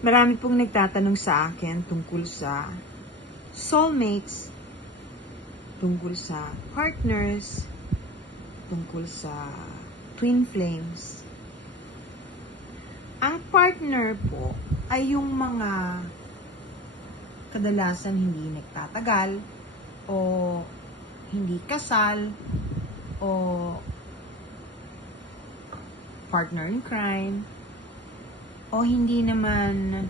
Marami pong nagtatanong sa akin tungkol sa soulmates, tungkol sa partners, tungkol sa twin flames. Ang partner po ay yung mga kadalasan hindi nagtatagal o hindi kasal o partner in crime o hindi naman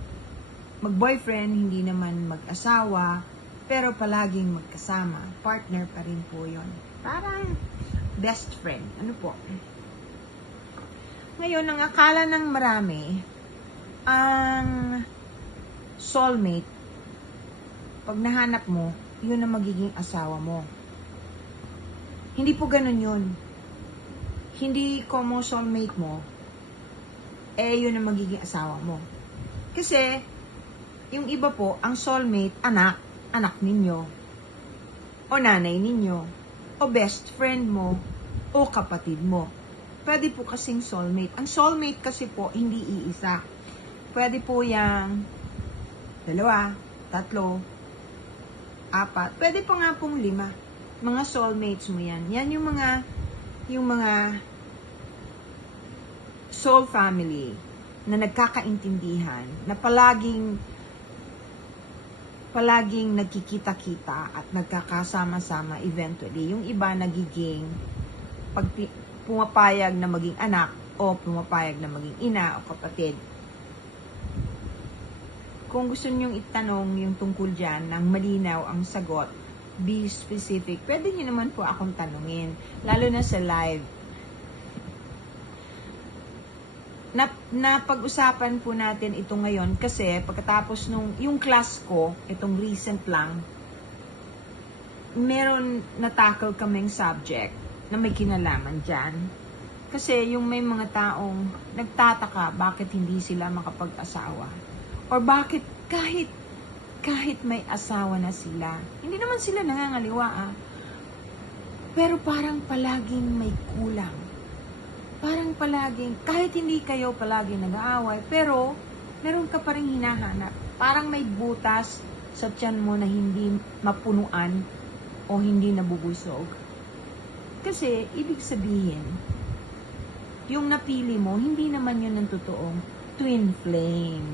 mag-boyfriend, hindi naman mag-asawa, pero palaging magkasama. Partner pa rin po yun. Parang best friend. Ano po? Ngayon, ang akala ng marami, ang soulmate, pag nahanap mo, yun ang magiging asawa mo. Hindi po ganun yun. Hindi ko mo soulmate mo, yun ang magiging asawa mo. Kasi, yung iba po, ang soulmate, anak ninyo, o nanay ninyo, o best friend mo, o kapatid mo. Pwede po kasing soulmate. Ang soulmate kasi po, hindi iisa. Pwede po yang 2, 3, 4, pwede pa nga pong 5. Mga soulmates mo yan. Yan yung mga soul family na nagkakaintindihan, na palaging nagkikita-kita at nagkakasama-sama eventually. Yung iba nagiging pumapayag na maging anak o pumapayag na maging ina o kapatid. Kung gusto nyong itanong yung tungkol dyan ng malinaw ang sagot, be specific, pwede nyo naman po akong tanungin, lalo na sa live. Pag-usapan po natin ito ngayon kasi pagkatapos yung class ko, itong recent lang, meron na-tackle kaming subject na may kinalaman dyan. Kasi yung may mga taong nagtataka bakit hindi sila makapag-asawa. Or bakit kahit may asawa na sila, hindi naman sila nangangaliwa pero parang palaging may kulang. Parang palaging, kahit hindi kayo palaging nag-aaway, pero meron ka pa rin hinahanap. Parang may butas sa tiyan mo na hindi mapunuan o hindi nabubusog. Kasi, ibig sabihin, yung napili mo, hindi naman yun ang totoong twin flame.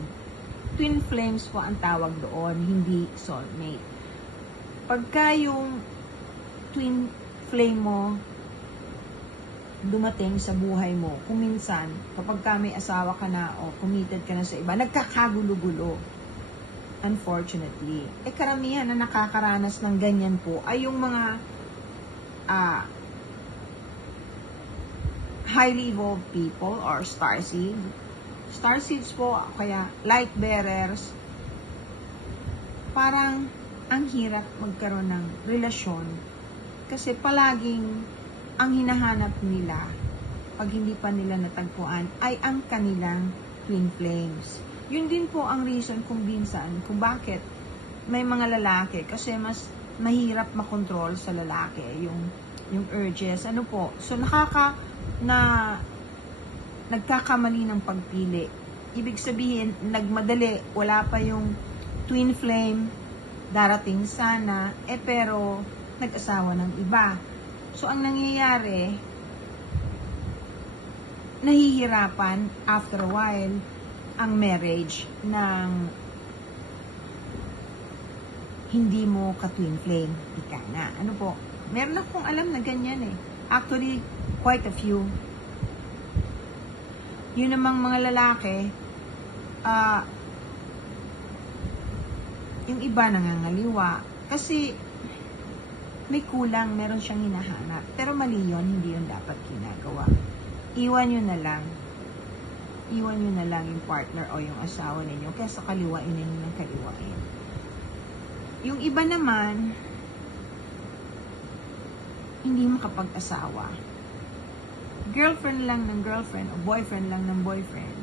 Twin flames po ang tawag doon, hindi soulmate. Pagka yung twin flame mo dumating sa buhay mo, kung minsan, kapag ka may asawa ka na o committed ka na sa iba, nagkakagulo-gulo. Unfortunately. Karamihan na nakakaranas ng ganyan po ay yung mga highly evolved people or starseed. Starseeds po, kaya light bearers. Parang ang hirap magkaroon ng relasyon kasi palaging ang hinahanap nila, pag hindi pa nila natagpuan, ay ang kanilang twin flames. Yun din po ang reason kung minsan, kung bakit may mga lalaki, kasi mas mahirap makontrol sa lalaki, yung urges, ano po. So, nagkakamali ng pagpili. Ibig sabihin, nagmadali, wala pa yung twin flame, darating sana, pero nag-asawa ng iba. So, ang nangyayari, nahihirapan after a while ang marriage ng hindi mo ka-twin flame. Ika nga. Ano po? Meron akong alam na ganyan Actually, quite a few. Yun namang mga lalaki, yung iba nangangaliwa. Kasi, may kulang, meron siyang hinahanap. Pero mali yun, hindi yun dapat ginagawa. Iwan nyo na lang. Iwan nyo na lang yung partner o yung asawa ninyo kaysa kaliwain ninyo ng kaliwain. Yung iba naman, hindi makapag-asawa. Girlfriend lang ng girlfriend o boyfriend lang ng boyfriend.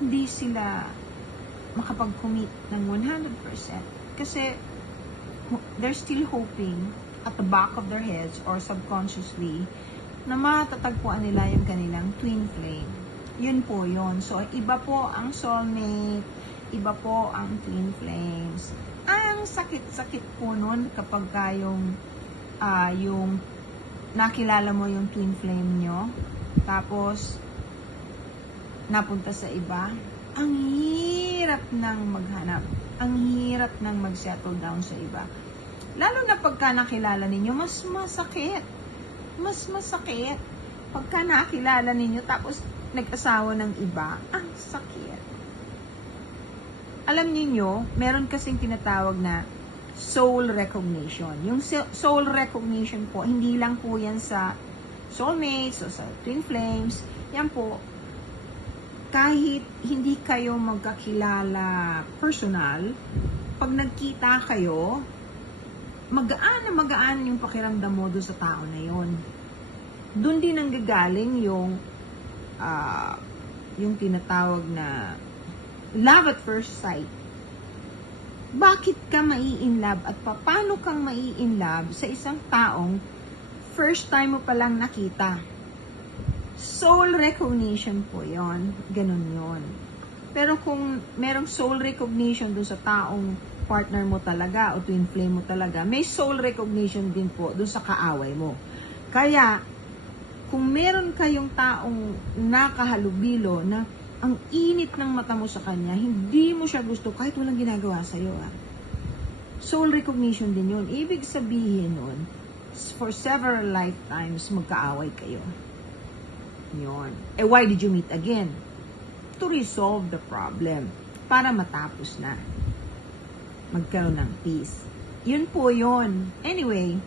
Hindi sila makapag-commit ng 100%. Kasi, they're still hoping at the back of their heads or subconsciously na matatagpuan nila yung kanilang twin flame. Yun po yun. So, iba po ang soulmate, iba po ang twin flames. Ang sakit-sakit po nun kapag yung nakilala mo yung twin flame nyo, tapos napunta sa iba, ang hirap nang maghanap, ang hirap nang mag-settle down sa iba. Lalo na pagka nakilala ninyo, mas masakit. Mas masakit. Pagka nakilala ninyo, tapos nag-asawa ng iba, ang sakit. Alam niyo, meron kasing tinatawag na soul recognition. Yung soul recognition po, hindi lang po yan sa soulmates o sa twin flames. Yan po, kahit hindi kayo magkakilala personal, pag nagkita kayo, magaan na magaan yung pakiramdam mo doon sa tao na yon. Doon din nanggagaling yung tinatawag na love at first sight. Bakit ka mai-inlove at paano kang mai-inlove sa isang taong first time mo palang nakita? Soul recognition po yon, ganun yon. Pero kung merong soul recognition doon sa taong partner mo talaga o twin flame mo talaga, may soul recognition din po doon sa kaaway mo. Kaya, kung meron kayong taong nakahalubilo na ang init ng mata mo sa kanya, hindi mo siya gusto kahit walang ginagawa sa'yo. Soul recognition din yun. Ibig sabihin nun, for several lifetimes, magkaaway kayo. Yun. Why did you meet again? To resolve the problem. Para matapos na. Magkaroon ng peace. Yun po yun. Anyway,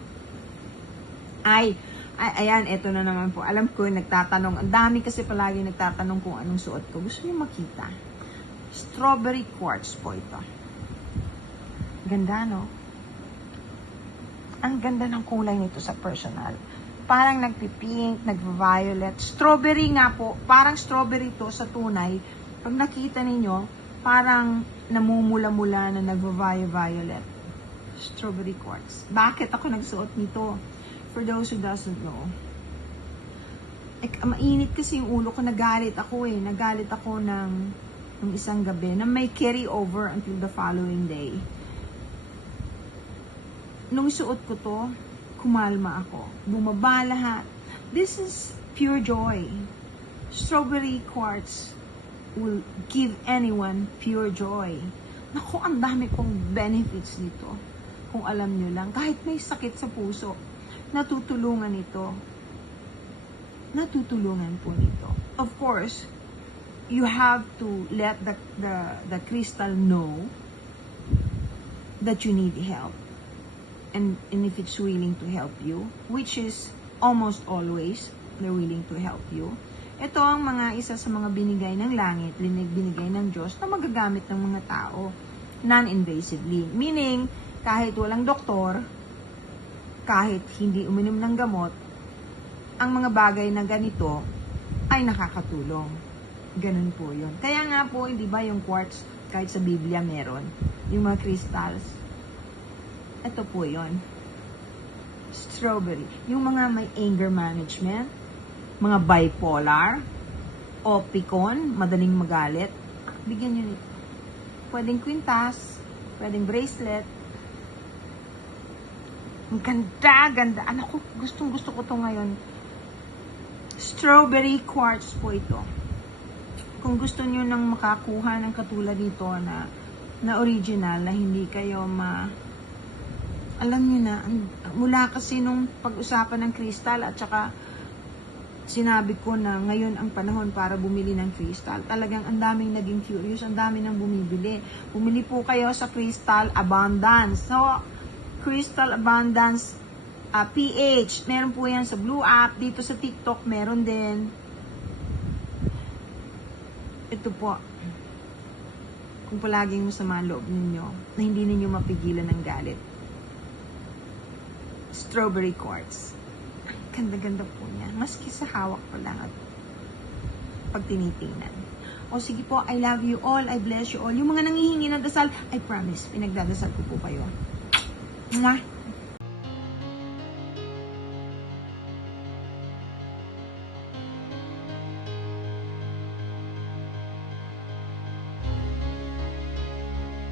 ayan, eto na naman po. Alam ko, nagtatanong. Ang dami kasi palagi nagtatanong kung anong suot ko. Gusto niyo makita? Strawberry quartz po ito. Ganda, no? Ang ganda ng kulay nito sa personal. Parang nagpipink, nagviolet. Strawberry nga po. Parang strawberry to sa tunay. Pag nakita ninyo, parang namumula-mula na nagva-violet. Strawberry quartz. Bakit ako nagsuot nito? For those who doesn't know. Mainit kasi yung ulo ko. Nagalit ako eh. Nagalit ako ng isang gabi na may carry over until the following day. Nung suot ko to, kumalma ako. Bumaba lahat. This is pure joy. Strawberry quartz will give anyone pure joy. Naku, ang dami kong benefits nito. Kung alam nyo lang, kahit may sakit sa puso, natutulungan ito. Natutulungan po nito. Of course, you have to let the crystal know that you need help. And if it's willing to help you, which is almost always, they're willing to help you. Ito ang isa sa mga binigay ng langit, binigay ng Diyos na magagamit ng mga tao non-invasively. Meaning, kahit walang doktor, kahit hindi uminom ng gamot, ang mga bagay na ganito ay nakakatulong. Ganun po yun. Kaya nga po, hindi ba yung quartz, kahit sa Biblia meron, yung mga crystals, ito po yun. Strawberry. Yung mga may anger management, mga bipolar, opicon, madaling magalit, bigyan nyo nito. Pwedeng kwintas, pwedeng bracelet. Ang ganda, ganda. Anak ko, gustong gusto ko to ngayon. Strawberry quartz po ito. Kung gusto nyo nang makakuha ng katulad nito na original, na hindi kayo alam nyo na, mula kasi nung pag-usapan ng crystal at saka sinabi ko na ngayon ang panahon para bumili ng crystal. Talagang ang daming naging curious, ang dami nang bumibili. Bumili po kayo sa Crystal Abundance. So, Crystal Abundance PH, meron po yan sa Blue App. Dito sa TikTok, meron din. Ito po. Kung palaging masama loob ninyo, na hindi ninyo mapigilan ng galit. Strawberry quartz. Ganda-ganda po niya. Maski sa hawak ko lang at pag tinitingnan. O sige po, I love you all. I bless you all. Yung mga nangihingi ng dasal, I promise, pinagdadasal ko po kayo. Mwah!